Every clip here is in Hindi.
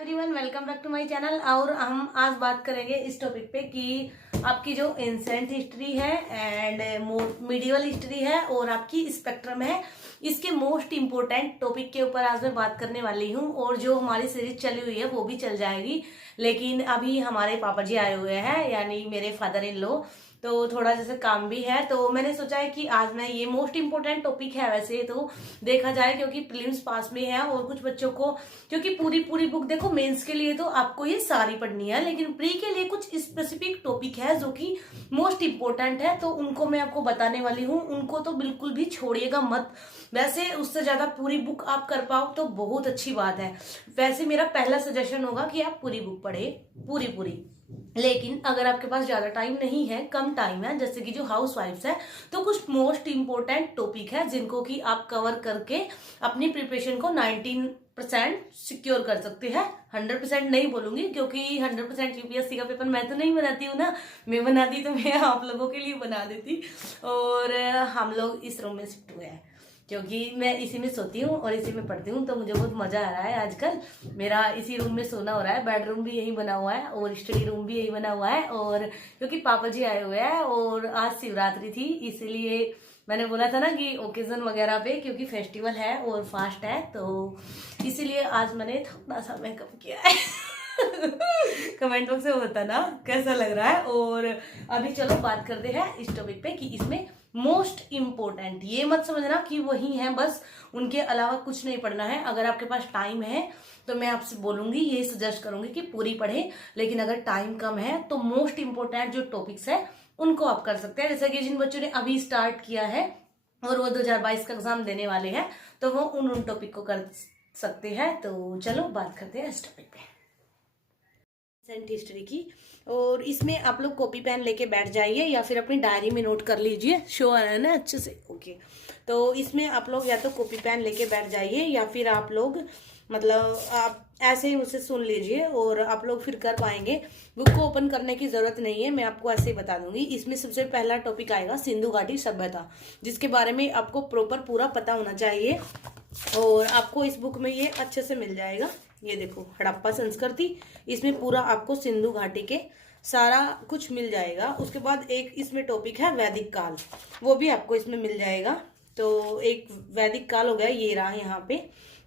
Everyone, welcome back to my channel. और हम आज बात करेंगे इस टॉपिक पे कि आपकी जो एंसेंट हिस्ट्री है एंड मिडिवल हिस्ट्री है और आपकी स्पेक्ट्रम है, इसके मोस्ट इम्पोर्टेंट टॉपिक के ऊपर आज मैं बात करने वाली हूँ। और जो हमारी सीरीज चली हुई है वो भी चल जाएगी, लेकिन अभी हमारे पापा जी आए हुए हैं, यानी मेरे फादर इन लॉ, तो थोड़ा जैसे काम भी है, तो मैंने सोचा है कि आज मैं ये मोस्ट इम्पोर्टेंट टॉपिक है वैसे तो देखा जाए, क्योंकि प्रीलिम्स पास में है और कुछ बच्चों को, क्योंकि पूरी बुक देखो मेंस के लिए तो आपको ये सारी पढ़नी है, लेकिन प्री के लिए कुछ स्पेसिफिक टॉपिक है जो कि मोस्ट इम्पोर्टेंट है, तो उनको मैं आपको बताने वाली हूँ। उनको तो बिल्कुल भी छोड़िएगा मत। वैसे उससे ज्यादा पूरी बुक आप कर पाओ तो बहुत अच्छी बात है। वैसे मेरा पहला सजेशन होगा कि आप पूरी बुक पढ़े, पूरी। लेकिन अगर आपके पास ज्यादा टाइम नहीं है, कम टाइम है, जैसे कि जो हाउस वाइफ्स है, तो कुछ मोस्ट इंपोर्टेंट टॉपिक है जिनको कि आप कवर करके अपनी प्रिपरेशन को 19% सिक्योर कर सकते हैं। 100% नहीं बोलूंगी, क्योंकि 100% यूपीएससी का पेपर मैं तो नहीं बनाती हूँ ना। मैं बनाती तो मैं आप लोगों के लिए बना देती। और हम लोग इस रूम में शिफ्ट हुए हैं क्योंकि मैं इसी में सोती हूँ और इसी में पढ़ती हूँ, तो मुझे बहुत मजा आ रहा है। आजकल मेरा इसी रूम में सोना हो रहा है। बेडरूम भी यही बना हुआ है और स्टडी रूम भी यही बना हुआ है। और क्योंकि पापा जी आए हुए हैं और आज शिवरात्रि थी, इसीलिए मैंने बोला था ना कि ओकेजन वगैरह पे, क्योंकि फेस्टिवल है और फास्ट है, तो इसीलिए आज मैंने थोड़ा सा मेकअप किया है। कमेंट बॉक्स में होता ना कैसा लग रहा है। और अभी चलो बात करते हैं इस टॉपिक पे कि इसमें मोस्ट इम्पोर्टेंट, ये मत समझना कि वही है बस, उनके अलावा कुछ नहीं पढ़ना है। अगर आपके पास टाइम है तो मैं आपसे बोलूंगी, ये सजेस्ट करूंगी कि पूरी पढ़े, लेकिन अगर टाइम कम है तो मोस्ट इम्पोर्टेंट जो टॉपिक्स है उनको आप कर सकते हैं। जैसे कि जिन बच्चों ने अभी स्टार्ट किया है और वो 2022 का एग्जाम देने वाले हैं, तो वो उन टॉपिक को कर सकते हैं। तो चलो बात करते हैं इस टॉपिक पे, हिस्ट्री की। और इसमें आप लोग कॉपी पेन लेके बैठ जाइए या फिर अपनी डायरी में नोट कर लीजिए। शो आ रहा है ना अच्छे से? ओके। तो इसमें आप लोग या तो कॉपी पेन लेके बैठ जाइए या फिर आप लोग मतलब आप ऐसे ही मुझसे सुन लीजिए और आप लोग फिर कर पाएंगे। बुक को ओपन करने की जरूरत नहीं है, मैं आपको ऐसे ही बता दूंगी। इसमें सबसे पहला टॉपिक आएगा सिंधु घाटी सभ्यता, जिसके बारे में आपको प्रॉपर पूरा पता होना चाहिए और आपको इस बुक में ये अच्छे से मिल जाएगा। ये देखो, हड़प्पा संस्कृति, इसमें पूरा आपको सिंधु घाटी के सारा कुछ मिल जाएगा। उसके बाद एक इसमें टॉपिक है वैदिक काल, वो भी आपको इसमें मिल जाएगा। तो एक वैदिक काल हो गया, ये रहा यहाँ पे।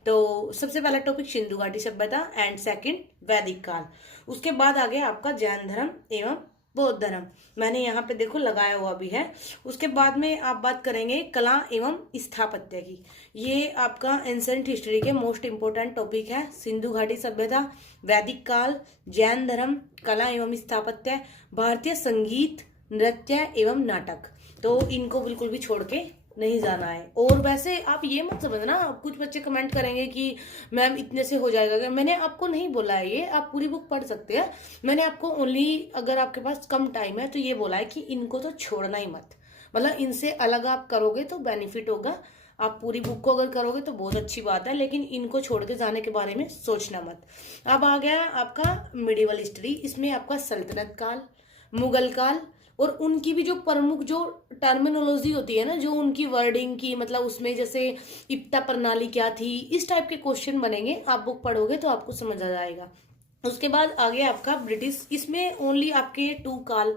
तो सबसे पहला टॉपिक सिंधु घाटी सभ्यता एंड सेकंड वैदिक काल। उसके बाद आ गया आपका जैन धर्म एवं बौद्ध धर्म, मैंने यहाँ पे देखो लगाया हुआ भी है। उसके बाद में आप बात करेंगे कला एवं स्थापत्य की। ये आपका एंसेंट हिस्ट्री के मोस्ट इंपोर्टेंट टॉपिक है। सिंधु घाटी सभ्यता, वैदिक काल, जैन धर्म, कला एवं स्थापत्य, भारतीय संगीत, नृत्य एवं नाटक। तो इनको बिल्कुल भी छोड़ के नहीं जाना है। और वैसे आप ये मत समझना, कुछ बच्चे कमेंट करेंगे कि मैम इतने से हो जाएगा क्या? मैंने आपको नहीं बोला है ये, आप पूरी बुक पढ़ सकते हैं। मैंने आपको ओनली, अगर आपके पास कम टाइम है तो ये बोला है कि इनको तो छोड़ना ही मत, मतलब इनसे अलग आप करोगे तो बेनिफिट होगा। आप पूरी बुक को अगर करोगे तो बहुत अच्छी बात है, लेकिन इनको छोड़ के जाने के बारे में सोचना मत। अब आ गया आपका मिडिवल हिस्ट्री। इसमें आपका सल्तनत काल, मुगल काल और उनकी भी जो प्रमुख जो टर्मिनोलॉजी होती है ना, जो उनकी वर्डिंग की, मतलब उसमें जैसे इप्टा प्रणाली क्या थी, इस टाइप के क्वेश्चन बनेंगे। आप बुक पढ़ोगे तो आपको समझ आ जाएगा। उसके बाद आ गया आपका ब्रिटिश। इसमें ओनली आपके 2 काल,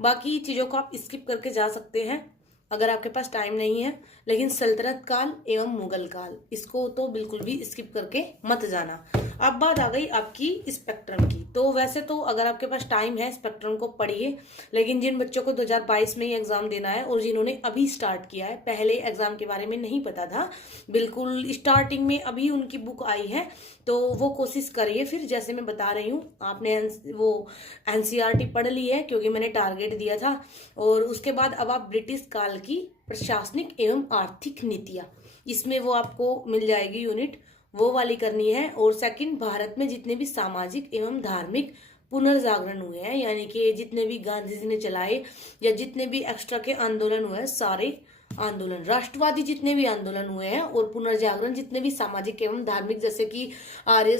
बाकी चीजों को आप स्किप करके जा सकते हैं अगर आपके पास टाइम नहीं है। लेकिन सल्तनत काल एवं मुगल काल, इसको तो बिल्कुल भी स्किप करके मत जाना। अब बात आ गई आपकी स्पेक्ट्रम की। तो वैसे तो अगर आपके पास टाइम है स्पेक्ट्रम को पढ़िए, लेकिन जिन बच्चों को 2022 में ही एग्जाम देना है और जिन्होंने अभी स्टार्ट किया है, पहले एग्जाम के बारे में नहीं पता था, बिल्कुल स्टार्टिंग में अभी उनकी बुक आई है, तो वो कोशिश करिए। फिर जैसे मैं बता रही हूँ, आपने वो एनसीईआरटी पढ़ ली है क्योंकि मैंने टारगेट दिया था। और उसके बाद अब आप ब्रिटिश काल की प्रशासनिक एवं आर्थिक नीतियां, इसमें वो आपको मिल जाएगी यूनिट, वो वाली करनी है। और सेकंड, भारत में जितने भी सामाजिक एवं धार्मिक पुनर्जागरण हुए हैं, यानी कि जितने भी गांधी जी ने चलाए या जितने भी एक्स्ट्रा के आंदोलन हुए हैं, सारे आंदोलन, राष्ट्रवादी जितने भी आंदोलन हुए हैं और पुनर्जागरण जितने भी सामाजिक एवं धार्मिक, जैसे कि आर्य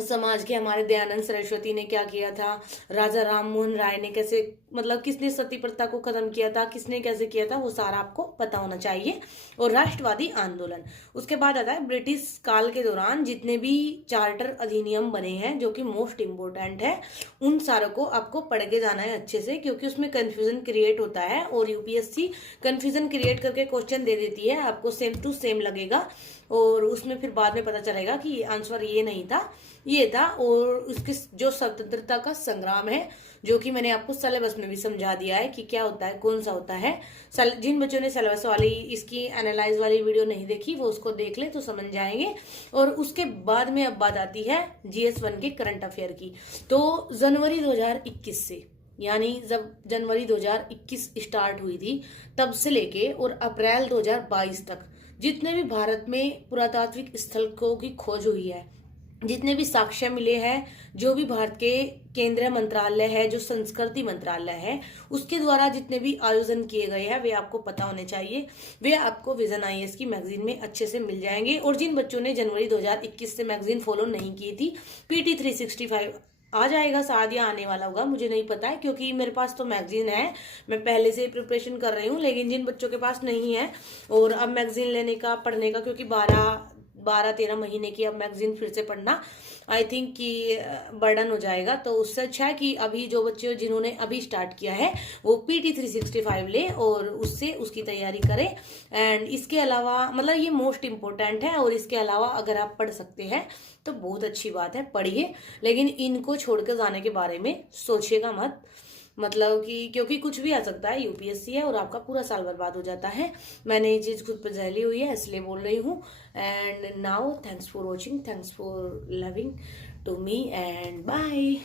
समाज के हमारे दयानंद सरस्वती ने क्या किया था, राजा राम मोहन राय ने कैसे, मतलब किसने सती प्रथा को खत्म किया था, किसने कैसे किया था, वो सारा आपको पता होना चाहिए। और राष्ट्रवादी आंदोलन, उसके बाद आता है ब्रिटिश काल के दौरान जितने भी चार्टर अधिनियम बने हैं जो कि मोस्ट इम्पोर्टेंट है, उन सारों को आपको पढ़ के जाना है अच्छे से, क्योंकि उसमें कंफ्यूजन क्रिएट होता है और यूपीएससी कंफ्यूजन क्रिएट करके क्वेश्चन दे देती है, आपको सेम टू सेम लगेगा और उसमें फिर बाद में पता चलेगा कि आंसर ये नहीं था, ये था। और उसके जो स्वतंत्रता का संग्राम है, जो कि मैंने आपको सिलेबस में भी समझा दिया है कि क्या होता है, कौन सा होता है। जिन बच्चों ने सिलेबस वाली इसकी एनालाइज वाली वीडियो नहीं देखी वो उसको देख ले तो समझ जाएंगे। और उसके बाद में अब बात आती है GS1 के करंट अफेयर की। तो जनवरी 2021 से, यानी जब जनवरी 2021 स्टार्ट हुई थी तब से लेके और अप्रैल 2022 तक जितने भी भारत में पुरातात्विक स्थलों की खोज हुई है, जितने भी साक्ष्य मिले हैं, जो भी भारत के केंद्रीय मंत्रालय है, जो संस्कृति मंत्रालय है, उसके द्वारा जितने भी आयोजन किए गए हैं वे आपको पता होने चाहिए। वे आपको विजन IAS की मैगजीन में अच्छे से मिल जाएंगे। और जिन बच्चों ने जनवरी 2021 से मैगजीन फॉलो नहीं की थी, PT 365 आ जाएगा, शायद या आने वाला होगा, मुझे नहीं पता है, क्योंकि मेरे पास तो मैगजीन है, मैं पहले से प्रिपरेशन कर रही हूँ। लेकिन जिन बच्चों के पास नहीं है और अब मैगजीन लेने का, पढ़ने का, क्योंकि 12-13 महीने की अब मैगजीन फिर से पढ़ना आई थिंक कि बर्डन हो जाएगा, तो उससे अच्छा है कि अभी जो बच्चे जिन्होंने अभी स्टार्ट किया है वो PT 365 ले और उससे उसकी तैयारी करें। एंड इसके अलावा मतलब ये मोस्ट इम्पोर्टेंट है, और इसके अलावा अगर आप पढ़ सकते हैं तो बहुत अच्छी बात है, पढ़िए। लेकिन इनको छोड़कर जाने के बारे में सोचिएगा मत, मतलब कि क्योंकि कुछ भी आ सकता है, यूपीएससी है और आपका पूरा साल बर्बाद हो जाता है। मैंने ये चीज़ खुद पर झेली हुई है इसलिए बोल रही हूँ। And now thanks for watching, thanks for loving to me and bye.